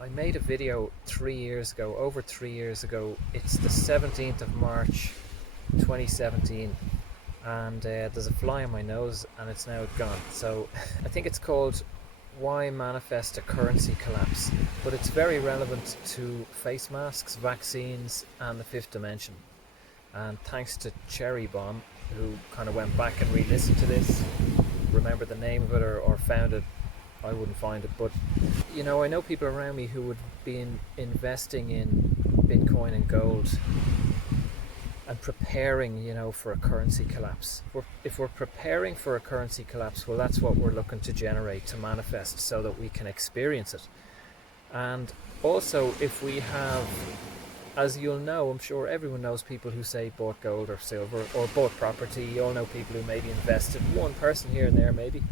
I made a video 3 years ago, over 3 years ago. It's the 17th of March 2017, and there's a fly on my nose and it's now gone. So I think it's called Why Manifest a Currency Collapse, but it's very relevant to face masks, vaccines, and the fifth dimension. And thanks to Cherry Bomb, who kind of went back and re listened to this, remember the name of it, or found it. I wouldn't find it, but I know people around me who would be investing in Bitcoin and gold and preparing, for a currency collapse. If we're preparing for a currency collapse, well, that's what we're looking to generate, to manifest, so that we can experience it. And also, if we have, as you'll know, I'm sure everyone knows people who say bought gold or silver or bought property. You all know people who maybe invested, one person here and there maybe.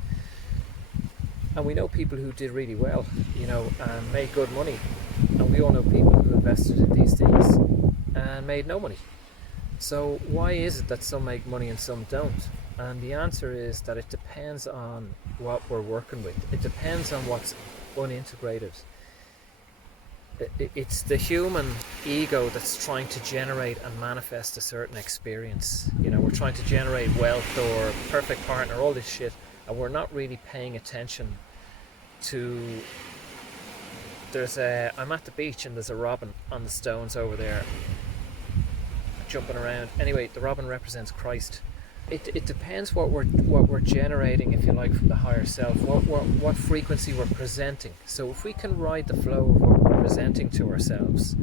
And we know people who did really well, and made good money. And we all know people who invested in these things and made no money. So why is it that some make money and some don't? And the answer is that it depends on what we're working with. It depends on what's unintegrated. It's the human ego that's trying to generate and manifest a certain experience. We're trying to generate wealth or perfect partner, all this shit. And we're not really paying attention to. I'm at the beach and there's a robin on the stones over there, jumping around. Anyway, the robin represents Christ. It depends what we're generating, if you like, from the higher self. What frequency we're presenting. So if we can ride the flow of what we're presenting to ourselves,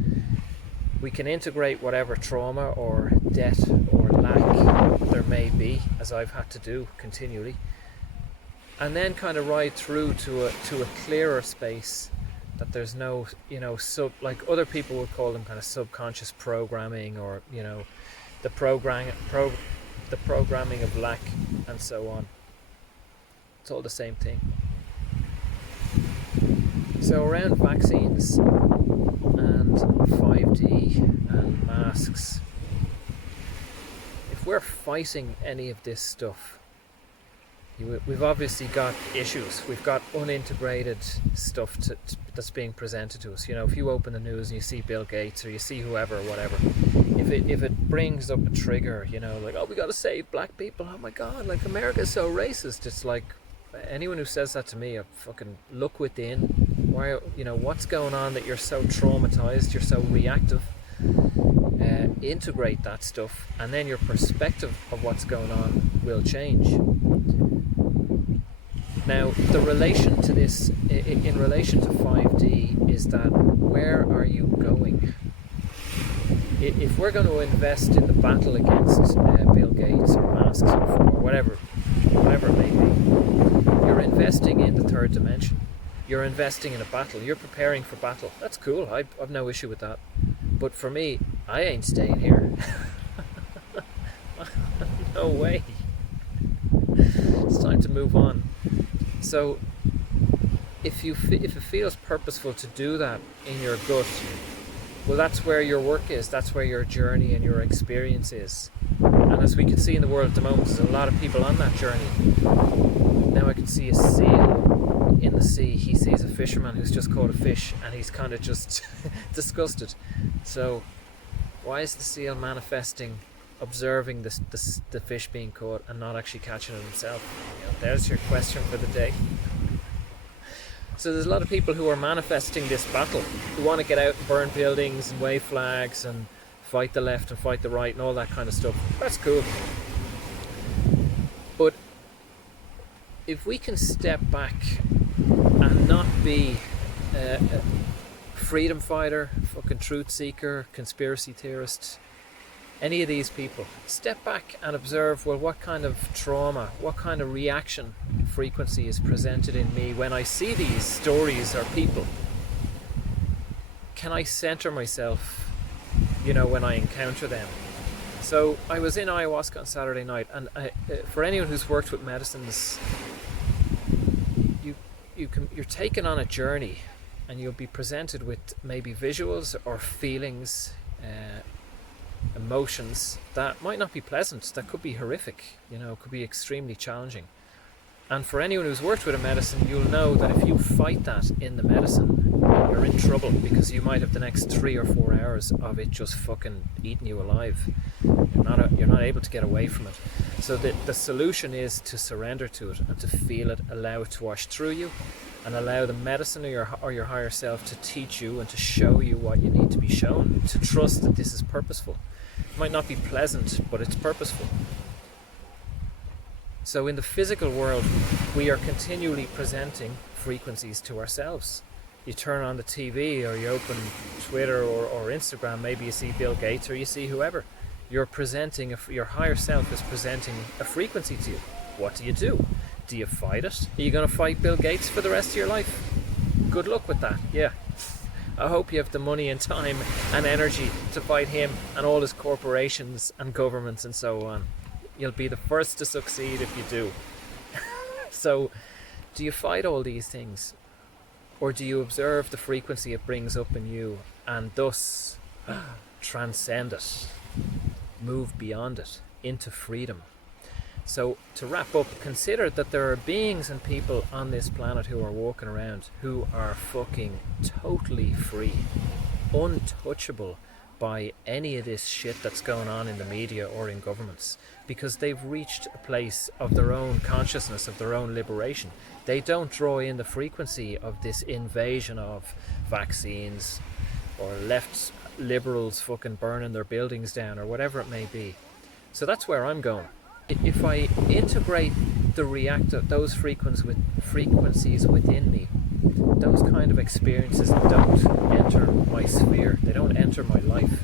we can integrate whatever trauma or debt or lack there may be, as I've had to do continually, and then kind of ride through to a clearer space, that there's no, like other people would call them kind of subconscious programming, or the programming of lack and so on. It's all the same thing. So around vaccines and 5D and masks, if we're fighting any of this stuff, we've obviously got issues. We've got unintegrated stuff that's being presented to us. If you open the news and you see Bill Gates or you see whoever or whatever, if it brings up a trigger, like, oh, we got to save black people. Oh my God, like, America's so racist. It's like, anyone who says that to me, I fucking look within. Why, what's going on that you're so traumatized, you're so reactive? Integrate that stuff, and then your perspective of what's going on will change. Now, the relation to this, in relation to 5D, is that where are you going? If we're going to invest in the battle against Bill Gates or masks or whatever it may be, you're investing in the third dimension. You're investing in a battle. You're preparing for battle. That's cool. I've no issue with that. But for me, I ain't staying here. No way. It's time to move on. So if it feels purposeful to do that in your gut, well, that's where your work is. That's where your journey and your experience is. And as we can see in the world at the moment, there's a lot of people on that journey. Now I can see a seal in the sea. He sees a fisherman who's just caught a fish, and he's kind of just disgusted. So why is the seal manifesting, observing the fish being caught and not actually catching it himself? There's your question for the day. So there's a lot of people who are manifesting this battle, who want to get out and burn buildings and wave flags and fight the left and fight the right and all that kind of stuff. That's cool. But if we can step back and not be a freedom fighter, fucking truth seeker, conspiracy theorist, any of these people, step back and observe, well, what kind of trauma, what kind of reaction frequency is presented in me when I see these stories or people. Can I center myself, when I encounter them? So I was in ayahuasca on Saturday night, and for anyone who's worked with medicines, you're taken on a journey, and you'll be presented with maybe visuals or feelings, emotions that might not be pleasant, that could be horrific, could be extremely challenging. And for anyone who's worked with a medicine, you'll know that if you fight that in the medicine, you're in trouble, because you might have the next 3 or 4 hours of it just fucking eating you alive. You're not able to get away from it. So the solution is to surrender to it and to feel it, allow it to wash through you, and allow the medicine or your higher self to teach you and to show you what you need to be shown, to trust that this is purposeful. It might not be pleasant, but it's purposeful. So in the physical world, we are continually presenting frequencies to ourselves. You turn on the TV or you open Twitter or Instagram, maybe you see Bill Gates or you see whoever. You're presenting, your higher self is presenting a frequency to you. What do? Do you fight it? Are you going to fight Bill Gates for the rest of your life? Good luck with that, yeah. I hope you have the money and time and energy to fight him and all his corporations and governments and so on. You'll be the first to succeed if you do. So, do you fight all these things? Or do you observe the frequency it brings up in you and thus transcend it, move beyond it, into freedom? So, to wrap up, consider that there are beings and people on this planet who are walking around who are fucking totally free, untouchable by any of this shit that's going on in the media or in governments, because they've reached a place of their own consciousness, of their own liberation. They don't draw in the frequency of this invasion of vaccines or left liberals fucking burning their buildings down or whatever it may be. So that's where I'm going. If I integrate those frequencies within me, those kind of experiences don't enter my sphere, they don't enter my life.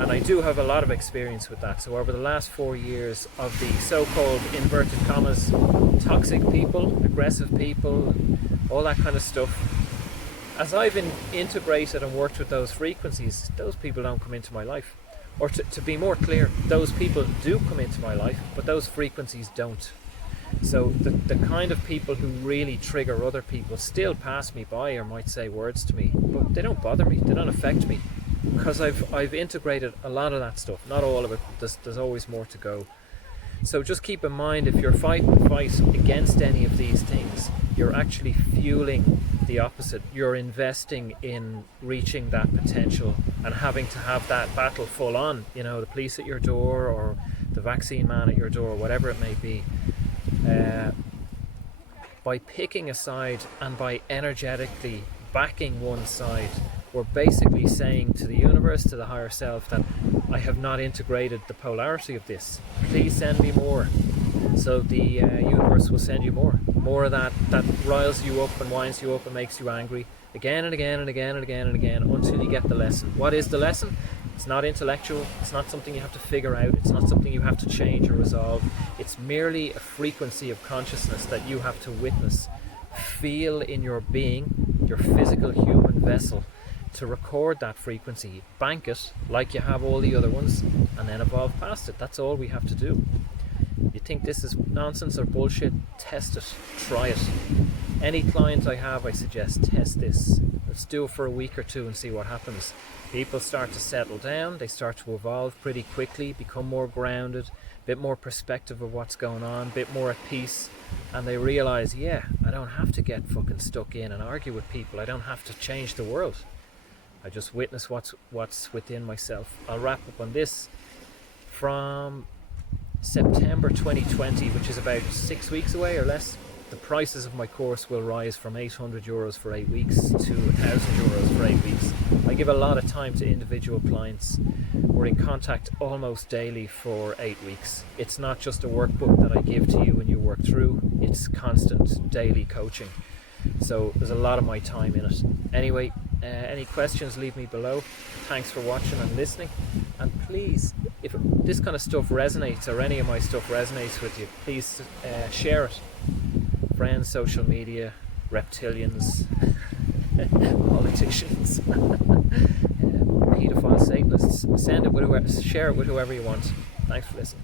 And I do have a lot of experience with that. So over the last 4 years of the so-called, inverted commas, toxic people, aggressive people, all that kind of stuff, as I've integrated and worked with those frequencies, those people don't come into my life. Or to be more clear, those people do come into my life, but those frequencies don't. So the kind of people who really trigger other people still pass me by or might say words to me, but they don't bother me, they don't affect me, because I've integrated a lot of that stuff. Not all of it, there's always more to go. So just keep in mind, if you're fighting the fight against any of these things, you're actually fueling the opposite. You're investing in reaching that potential and having to have that battle full on, the police at your door or the vaccine man at your door, whatever it may be. By picking a side and by energetically backing one side, we're basically saying to the universe, to the higher self, that I have not integrated the polarity of this. Please send me more. So the universe will send you more of that riles you up and winds you up and makes you angry again and again and again and again and again until you get the lesson. What is the lesson? It's not intellectual, it's not something you have to figure out, it's not something you have to change or resolve. It's merely a frequency of consciousness that you have to witness, feel in your being, your physical human vessel, to record that frequency, bank it like you have all the other ones, and then evolve past it. That's all we have to do. You think this is nonsense or bullshit? Test it, try it. Any client I have, I suggest test this. Let's do it for a week or two and see what happens. People start to settle down, they start to evolve pretty quickly, become more grounded, a bit more perspective of what's going on, a bit more at peace, and they realize, yeah, I don't have to get fucking stuck in and argue with people. I don't have to change the world. I just witness what's within myself. I'll wrap up on this. From September 2020, which is about 6 weeks away or less, the prices of my course will rise from €800 for 8 weeks to €1,000 for 8 weeks. I give a lot of time to individual clients. We're in contact almost daily for 8 weeks. It's not just a workbook that I give to you and you work through, it's constant daily coaching. So there's a lot of my time in it. Anyway, any questions, leave me below. Thanks for watching and listening. And please, if this kind of stuff resonates or any of my stuff resonates with you, please share it. Friends, social media, reptilians, politicians, paedophile Satanists. Share it with whoever you want. Thanks for listening.